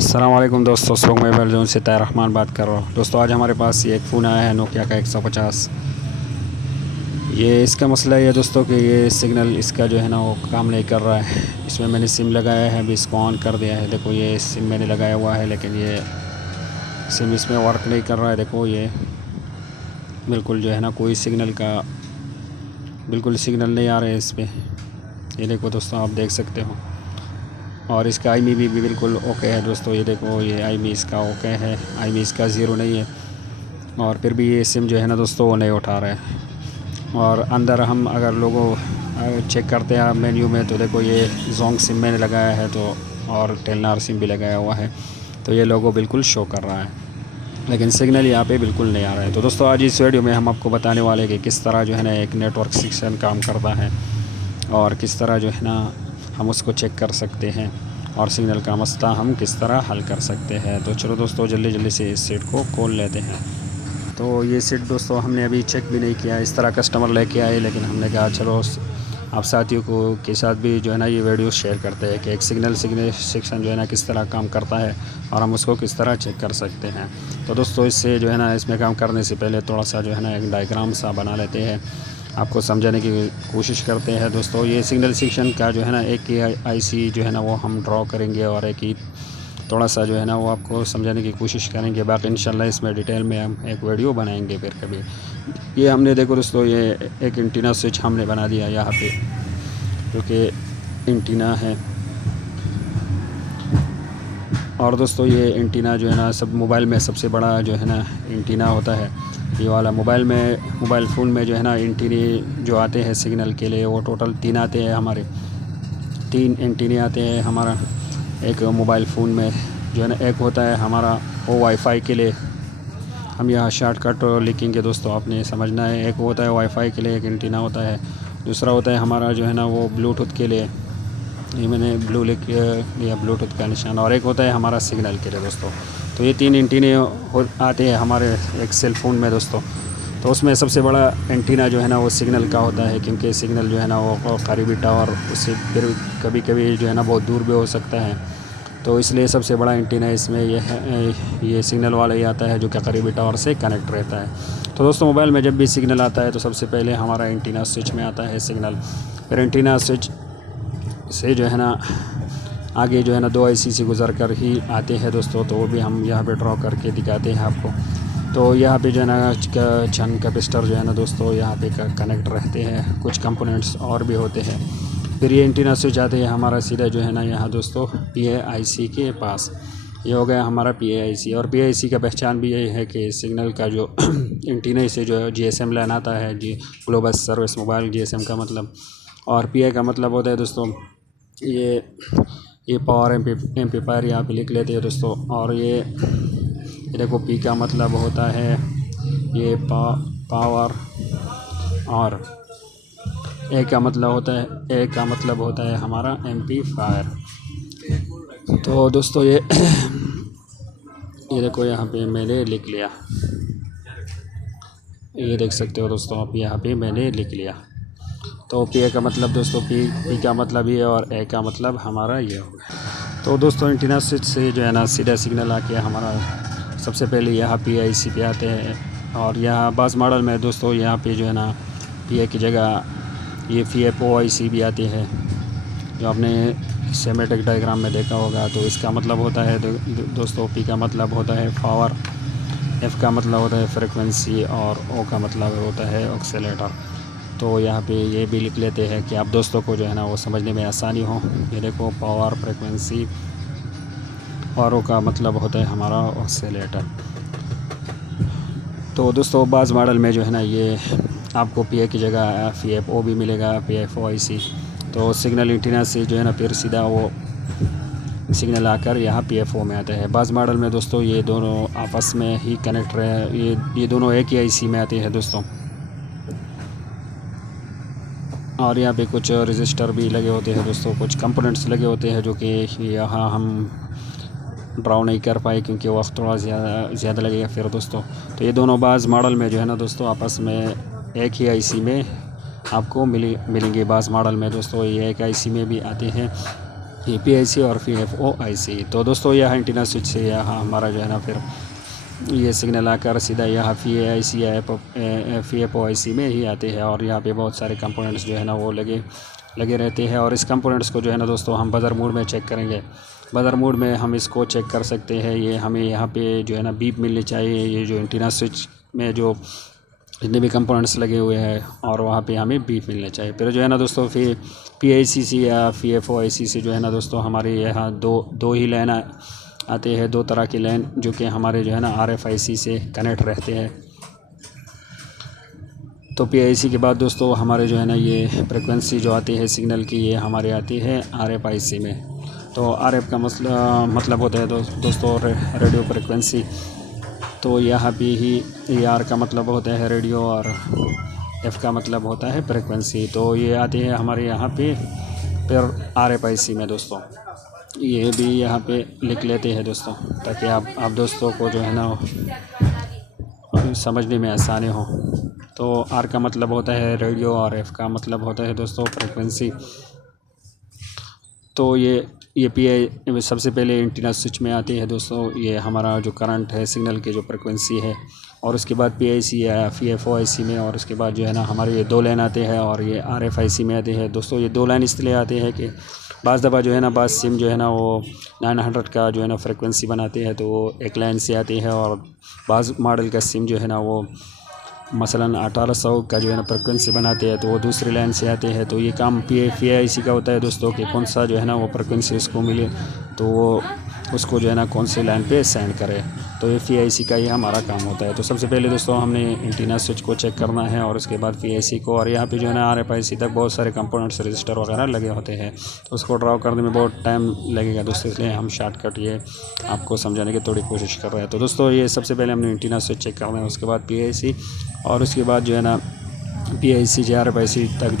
अस्सलाम वालेकुम दोस्तों, मोबाइल जोन से ताहिर रहमान बात कर रहा हूँ। दोस्तों आज हमारे पास ये एक फ़ोन आया है नोकिया का 150। ये इसका मसला ये है दोस्तों कि ये सिग्नल इसका जो है ना वो काम नहीं कर रहा है। इसमें मैंने सिम लगाया है, अभी इसको ऑन कर दिया है। देखो ये सिम मैंने लगाया हुआ है, लेकिन ये सिम इसमें वर्क नहीं कर रहा है। देखो ये बिल्कुल जो है ना कोई सिग्नल का बिल्कुल सिग्नल नहीं आ रहे हैं इस पर। ये देखो दोस्तों, आप देख सकते हो। और इसका आई भी बिल्कुल ओके है दोस्तों। ये देखो ये आई इसका ओके है, आई इसका ज़ीरो नहीं है। और फिर भी ये सिम जो है ना दोस्तों वो नहीं उठा रहा है। और अंदर हम अगर लोगों चेक करते हैं मेन्यू में, तो देखो ये जोंग सिम मैंने लगाया है तो, और टेलनार सिम भी लगाया हुआ है, तो ये लोगो बिल्कुल शो कर रहा है, लेकिन सिग्नल यहाँ पे बिल्कुल नहीं आ रहा है। तो दोस्तों आज इस वीडियो में हम आपको बताने वाले हैं कि किस तरह जो है ना एक नेटवर्क सेक्शन काम करता है, और किस तरह जो है ना हम उसको चेक कर सकते हैं, और सिग्नल का मसला हम किस तरह हल कर सकते हैं। तो चलो दोस्तों जल्दी जल्दी से इस सेट को खोल लेते हैं। तो ये सेट दोस्तों हमने अभी चेक भी नहीं किया, इस तरह कस्टमर लेके आए, लेकिन हमने कहा चलो आप साथियों को के साथ भी जो है ना ये वीडियो शेयर करते हैं कि एक सिग्नल सेक्शन जो है ना किस तरह काम करता है, और हम उसको किस तरह चेक कर सकते हैं। तो दोस्तों इससे जो है ना इसमें काम करने से पहले थोड़ा सा जो है ना एक डायग्राम सा बना लेते हैं, आपको समझाने की कोशिश करते हैं। दोस्तों ये सिग्नल सेक्शन का जो है ना एक ही आईसी जो है ना वो हम ड्रॉ करेंगे, और एक ही थोड़ा सा जो है ना वो आपको समझाने की कोशिश करेंगे। बाकी इंशाल्लाह इसमें डिटेल में हम एक वीडियो बनाएंगे फिर कभी। ये हमने देखो दोस्तों ये एक एंटीना स्विच हमने बना दिया यहाँ पे, क्योंकि एंटीना है। और दोस्तों ये एंटीना जो है ना सब मोबाइल में सबसे बड़ा जो है ना एंटीना होता है ये वाला। मोबाइल फ़ोन में जो है ना एंटीने जो आते हैं सिग्नल के लिए, वो टोटल 3 आते हैं हमारे। 3 एंटीने आते हैं हमारा एक मोबाइल फ़ोन में जो है ना। एक होता है हमारा वो वाईफाई के लिए, हम यहाँ शॉर्टकट लिखेंगे दोस्तों, आपने समझना है। एक होता है वाईफाई के लिए एक एंटीना होता है। दूसरा होता है हमारा जो है ना वो ब्लूटूथ के लिए, ये मैंने ब्लू लिख लिया ब्लूटूथ का निशान। और एक होता है हमारा सिग्नल के लिए दोस्तों। तो ये 3 एंटीने आते हैं हमारे एक सेल फ़ोन में दोस्तों। तो उसमें सबसे बड़ा एंटीना जो है ना वो सिग्नल का होता है, क्योंकि सिग्नल जो है ना वो करीबी टावर, उससे फिर कभी कभी जो है ना बहुत दूर भी हो सकता है। तो इसलिए सबसे बड़ा एंटीना इसमें ये सिग्नल वाला ही आता है, जो कि करीबी टावर से कनेक्ट रहता है। तो दोस्तों मोबाइल में जब भी सिग्नल आता है तो सबसे पहले हमारा एंटीना स्विच में आता है सिग्नल। फिर एंटीना स्विच से जो है ना आगे जो है ना 2 आईसी से गुजर कर ही आते हैं दोस्तों। तो वो भी हम यहाँ पे ड्रॉ करके दिखाते हैं आपको। तो यहाँ पे जो है ना चंद कैपेसिटर जो है ना दोस्तों यहाँ पे कनेक्ट रहते हैं, कुछ कंपोनेंट्स और भी होते हैं। फिर ये एंटीना स्विच आते हैं हमारा सीधा जो है ना यहाँ दोस्तों PAIC के पास। ये हो गया हमारा PAIC। और PAIC का पहचान भी यही है कि सिग्नल का जो एंटीना से जो GSM लाइन आता है, जी ग्लोबल सर्विस मोबाइल, GSM का मतलब। और PA का मतलब होता है दोस्तों ये पावर एम्पलीफायर यहाँ पे लिख लेते हैं दोस्तों। और ये देखो P का मतलब होता है ये पावर, और A का मतलब होता है हमारा एम्पलीफायर। तो दोस्तों ये देखो यहाँ पे मैंने लिख लिया, ये देख सकते हो दोस्तों आप, यहाँ पे मैंने लिख लिया। तो PA का मतलब दोस्तों P का मतलब ये, और A का मतलब हमारा ये होगा। तो दोस्तों एंटीना स्विच से जो है ना सीधा सिग्नल आके हमारा सबसे पहले यहाँ PIC पे आते हैं। और यहाँ बाज़ मॉडल में दोस्तों यहाँ पे जो है ना PA की जगह ये FOIC भी आती है, जो आपने सेमेटिक डायग्राम में देखा होगा। तो इसका मतलब होता है दोस्तों P का मतलब होता है पावर, F का मतलब होता है फ्रिक्वेंसी, और O का मतलब होता है ऑक्सीलेटर। तो यहाँ पे ये भी लिख लेते हैं कि आप दोस्तों को जो है ना वो समझने में आसानी हो। ये देखो पावर, फ्रिक्वेंसी, और O का मतलब होता है हमारा ऑक्सीलेटर। तो दोस्तों बाज़ मॉडल में जो है ना ये आपको PA की जगह FO भी मिलेगा, FOIC। तो सिग्नल एंटीना से जो है ना फिर सीधा वो सिग्नल आकर यहाँ PFO में आता है। बाज़ मॉडल में दोस्तों ये दोनों आपस में ही कनेक्ट रहे, ये दोनों एक ही IC में आते हैं दोस्तों। और यहाँ पे कुछ रजिस्टर भी लगे होते हैं दोस्तों, कुछ कंपोनेंट्स लगे होते हैं, जो कि यहाँ हम ड्राउ नहीं कर पाए क्योंकि वक्त थोड़ा ज़्यादा लगेगा फिर दोस्तों। तो ये दोनों बाज़ मॉडल में जो है ना दोस्तों आपस में एक ही IC में आपको मिलेंगे। बाज़ मॉडल में दोस्तों ये एक IC में भी आते हैं, ये PIC और FOIC। तो दोस्तों यह एंटीना स्विच से यहाँ हमारा जो है ना फिर ये सिग्नल आकर सीधा यहाँ FAIC या FOIC में ही आते हैं। और यहाँ पे बहुत सारे कंपोनेंट्स जो है ना वो लगे रहते हैं। और इस कंपोनेंट्स को जो है ना दोस्तों हम बज़र मोड में चेक करेंगे। बज़र मोड में हम इसको चेक कर सकते हैं। ये हमें यहाँ पे जो है ना बीप मिलनी चाहिए, ये जो एंटीना स्विच में जो जितने भी कंपोनेंट्स लगे हुए हैं, और वहाँ पे हमें बीप मिलने चाहिए। फिर जो है ना दोस्तों फिर PIC से या FOIC से जो है ना दोस्तों हमारे यहाँ दो ही लाइन आते हैं, दो तरह की लाइन जो कि हमारे जो है ना RFIC से कनेक्ट रहते हैं। तो PIC के बाद दोस्तों हमारे जो है ना ये फ्रिक्वेंसी जो आती है सिग्नल की, ये हमारे आती है RFIC में। तो RF का मतलब होता है दोस्तों रेडियो फ्रिक्वेंसी। तो यहाँ पे ही AR का मतलब होता है रेडियो और F का मतलब होता है फ्रिक्वेंसी। तो ये आती है हमारे यहाँ पे फिर RFIC में दोस्तों। ये भी यहाँ पे लिख लेते हैं दोस्तों, ताकि आप दोस्तों को जो है ना समझने में आसानी हो। तो R का मतलब होता है रेडियो और F का मतलब होता है दोस्तों फ्रिक्वेंसी। तो ये PI सबसे पहले एंटीना स्विच में आती है दोस्तों, ये हमारा जो करंट है सिग्नल की जो फ्रिक्वेंसी है। और उसके बाद PIC या FOIC में, और उसके बाद जो है ना हमारे ये दो लाइन आते हैं और ये RFIC में आते हैं दोस्तों। ये दो लाइन इसलिए आते हैं कि बाज़ दफ़ा जो है ना बाज़ सिम जो है ना वो 900 का जो है ना फ्रिक्वेंसी बनाते हैं, तो वो एक लाइन से आती है। और बाज़ मॉडल का सिम जो है ना वो मसलन 1800 का जो है ना फ्रिक्वेंसी बनाते हैं, तो वो दूसरी लाइन से आते हैं। तो ये काम PIC का होता है दोस्तों कि कौन सा जो है ना वो फ्रिक्वेंसी उसको मिले, तो वो उसको जो है ना कौन सी लाइन पे सेंड करे। तो ये PIC का ही हमारा काम होता है। तो सबसे पहले दोस्तों हमने एंटीना स्विच को चेक करना है, और उसके बाद PIC को। और यहाँ पे जो है ना RFIC तक बहुत सारे कंपोनेंट्स रजिस्टर वगैरह लगे होते हैं, तो उसको ड्रॉ करने में बहुत टाइम लगेगा दोस्तों, इसलिए हम शॉर्टकट ये आपको समझाने की थोड़ी कोशिश कर रहे हैं। तो दोस्तों ये सबसे पहले हमने एंटीना स्विच चेक करना है, उसके बाद PIC, और उसके बाद जो है ना PIC से RFIC तक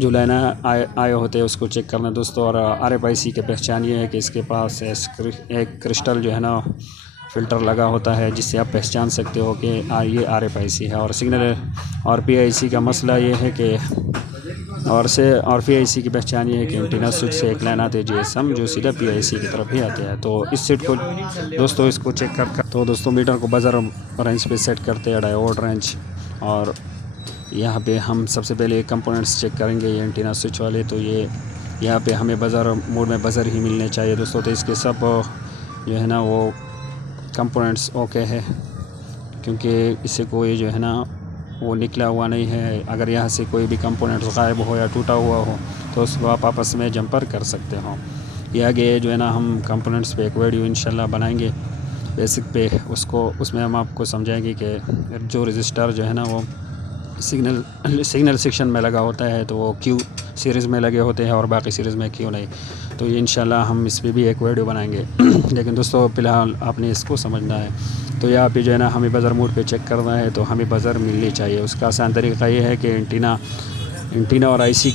जो लाइन आए होते हैं उसको चेक करना है दोस्तों। और RFIC की पहचान ये है कि इसके पास एक क्रिस्टल जो है ना फ़िल्टर लगा होता है, जिससे आप पहचान सकते हो कि ये RFIC है। और सिग्नल और PIC का मसला ये है कि और PIC की पहचान ये है कि एंटीना स्विच से एक लाइन आती है GSM, जो सीधा PIC की तरफ ही आते हैं। तो इस सेट को दोस्तों इसको चेक कर तो दोस्तों मीटर को बज़र रेंज पे सेट करते हैं, डायोड रेंज। और यहाँ पे हम सबसे पहले कंपोनेंट्स चेक करेंगे ये एंटीना स्विच वाले। तो ये यहाँ पे हमें बज़र मोड में बज़र ही मिलने चाहिए दोस्तों। तो इसके सब जो है ना वो कंपोनेंट्स ओके है, क्योंकि इससे कोई जो है ना वो निकला हुआ नहीं है। अगर यहाँ से कोई भी कंपोनेंट गायब हो या टूटा हुआ हो, तो उसको आप आपस में जंपर कर सकते हो। ये आगे जो है ना हम कंपोनेंट्स पे एक वीडियो इंशाल्लाह बनाएंगे बेसिक पे, उसमें हम आपको समझाएंगे कि जो रजिस्टर जो है ना वो सिग्नल सेक्शन में लगा होता है, तो वो Q सीरीज़ में लगे होते हैं और बाकी सीरीज़ में Q नहीं। तो ये इंशाल्लाह हम इस पे भी एक वीडियो बनाएंगे। लेकिन दोस्तों फ़िलहाल आपने इसको समझना है। तो यहाँ पे जो है ना हमें बज़र मोड पे चेक करना है, तो हमें बज़र मिलनी चाहिए। उसका आसान तरीका ये है कि एंटीना और IC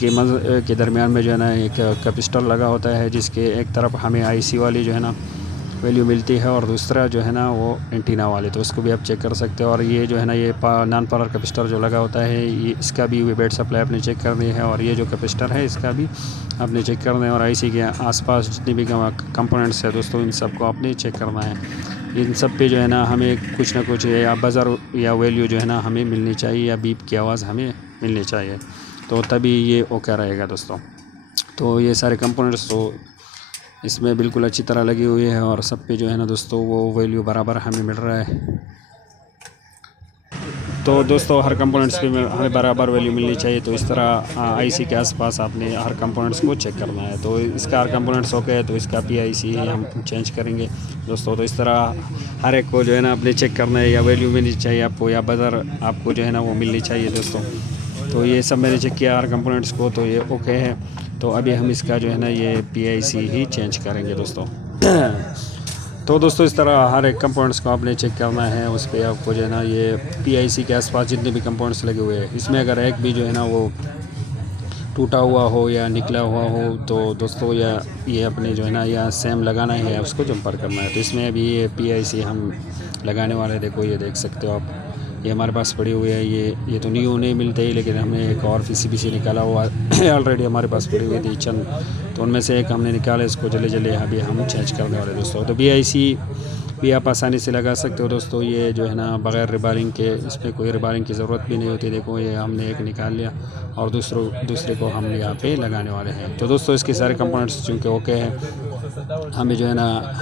के दरमियान में जो है ना एक कैपेसिटर लगा होता है, जिसके एक तरफ हमें IC वाली जो है ना वैल्यू मिलती है, और दूसरा जो है ना वो एंटीना वाले। तो उसको भी आप चेक कर सकते हो। और ये जो है ना ये नॉन पावर कैपेसिटर जो लगा होता है, ये इसका भी वेट सप्लाई आपने चेक करनी है। और ये जो कैपेसिटर है इसका भी आपने चेक करना है। और IC के आसपास जितनी भी कंपोनेंट्स है दोस्तों, इन सब को आपने चेक करना है। इन सब पे जो है ना हमें कुछ ना कुछ या बज़र या वैल्यू जो है ना हमें मिलनी चाहिए, या बीप की आवाज़ हमें मिलनी चाहिए, तो तभी ये ओके रहेगा दोस्तों। तो ये सारे कंपोनेंट्स तो इसमें बिल्कुल अच्छी तरह लगी हुई है, और सब पे जो है ना दोस्तों वो वैल्यू बराबर हमें मिल रहा है। तो दोस्तों हर कंपोनेंट्स पे हमें बराबर वैल्यू मिलनी चाहिए। तो इस तरह IC के आसपास आपने हर कंपोनेंट्स को चेक करना है। तो इसका हर कंपोनेंट्स ओके है, तो इसका PIC हम चेंज करेंगे दोस्तों। तो इस तरह हर एक को जो है ना अपने चेक करना है, या वैल्यू मिलनी चाहिए आपको, या बज़र आपको जो है ना वो मिलनी चाहिए दोस्तों। तो ये सब मैंने चेक किया हर कंपोनेंट्स को, तो ये ओके है। तो अभी हम इसका जो है ना ये PIC ही चेंज करेंगे दोस्तों। तो दोस्तों इस तरह हर एक कंपोनेंट्स को आपने चेक करना है। उस पर आपको जो है ना ये PIC के आसपास जितने भी कंपोनेंट्स लगे हुए हैं, इसमें अगर एक भी जो है ना वो टूटा हुआ हो या निकला हुआ हो, तो दोस्तों या ये अपने जो है ना या सेम लगाना है, उसको जंपर करना है। तो इसमें अभी ये PIC हम लगाने वाले, देखो ये देख सकते हो आप, ये हमारे पास पड़ी हुई है। ये तो न्यू नहीं मिलते ही, लेकिन हमने एक और PCBC निकाला हुआ ऑलरेडी हमारे पास पड़ी हुई थी चंद, तो उनमें से एक हमने निकाला। इसको जल्दी जल्दी अभी हम चेंज करने वाले दोस्तों। तो BIC भी आप आसानी से लगा सकते हो दोस्तों। ये जो है ना बग़ैर रिबारिंग के, इसमें कोई रिबारिंग की ज़रूरत भी नहीं होती। देखो ये हमने एक निकाल लिया और दूसरे को हम यहाँ पे लगाने वाले हैं। तो दोस्तों इसके सारे कंपोनेंट्स चूँकि ओके हैं, हमें जो है ना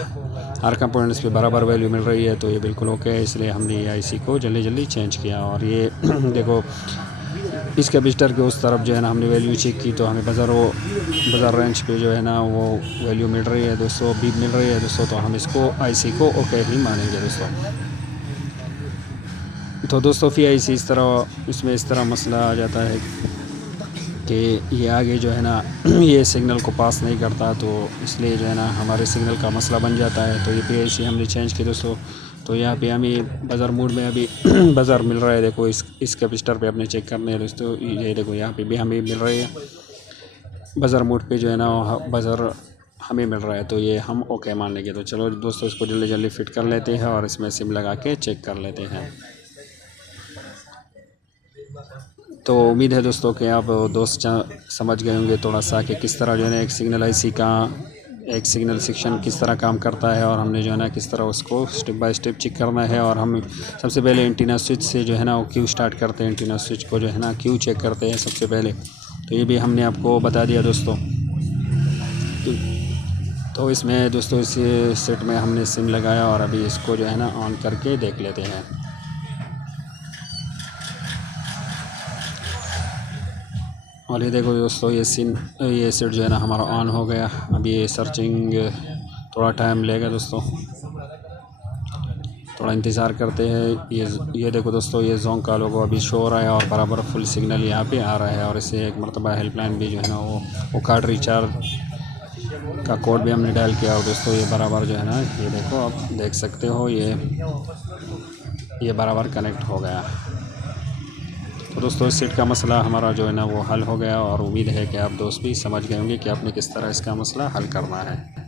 हर कंपोनेंट्स पे बराबर वैल्यू मिल रही है, तो ये बिल्कुल ओके है। इसलिए हमने ये IC को जल्दी जल्दी चेंज किया। और ये देखो इस कैपेसिटर के उस तरफ जो है ना हमने वैल्यू चेक की, तो हमें बज़र रेंज पे जो है ना वो वैल्यू मिल रही है दोस्तों, बीप मिल रही है दोस्तों। तो हम इसको IC को ओके ही मानेंगे दोस्तों। तो दोस्तों फिर IC इसमें इस तरह मसला आ जाता है कि ये आगे जो है ना ये सिग्नल को पास नहीं करता, तो इसलिए जो है ना हमारे सिग्नल का मसला बन जाता है। तो ये PIC हमने चेंज की दोस्तों। तो यहाँ पे हमें बज़र मोड में अभी बज़र मिल रहा है। देखो इस कैपेसिटर पे अपने चेक करने हैं दोस्तों। ये देखो यहाँ पे भी हमें मिल रही है बज़र मोड पे जो है ना बज़र हमें मिल रहा है, तो ये हम ओके मान लेंगे। तो चलो दोस्तों इसको जल्दी जल्दी फिट कर लेते हैं और इसमें सिम लगा के चेक कर लेते हैं। तो उम्मीद है दोस्तों कि आप दोस्त समझ गए होंगे थोड़ा सा कि किस तरह जो है ना एक सिग्नल सेक्शन किस तरह काम करता है, और हमने जो है ना किस तरह उसको स्टेप बाय स्टेप चेक करना है। और हम सबसे पहले एंटीना स्विच से जो है ना वो क्यू स्टार्ट करते हैं, एंटीना स्विच को जो है ना क्यू चेक करते हैं सबसे पहले। तो ये भी हमने आपको बता दिया दोस्तों। तो इसमें दोस्तों इस सेट में हमने सिम लगाया और अभी इसको जो है ना ऑन करके देख लेते हैं। और ये देखो दोस्तों ये सेट जो है ना हमारा ऑन हो गया। अभी ये सर्चिंग थोड़ा टाइम लेगा दोस्तों, थोड़ा इंतज़ार करते हैं। ये देखो दोस्तों ये जोंग का लोगो अभी शो हो रहा है और बराबर फुल सिग्नल यहाँ पे आ रहा है। और इसे एक मरतबा हेल्पलाइन भी जो है ना वो कार्ड रिचार्ज का कोड भी हमने डायल किया। और दोस्तों ये बराबर जो है ना ये देखो आप देख सकते हो ये बराबर कनेक्ट हो गया। तो दोस्तों इस सेट का मसला हमारा जो है ना वो हल हो गया, और उम्मीद है कि आप दोस्त भी समझ गए होंगे कि आपने किस तरह इसका मसला हल करना है।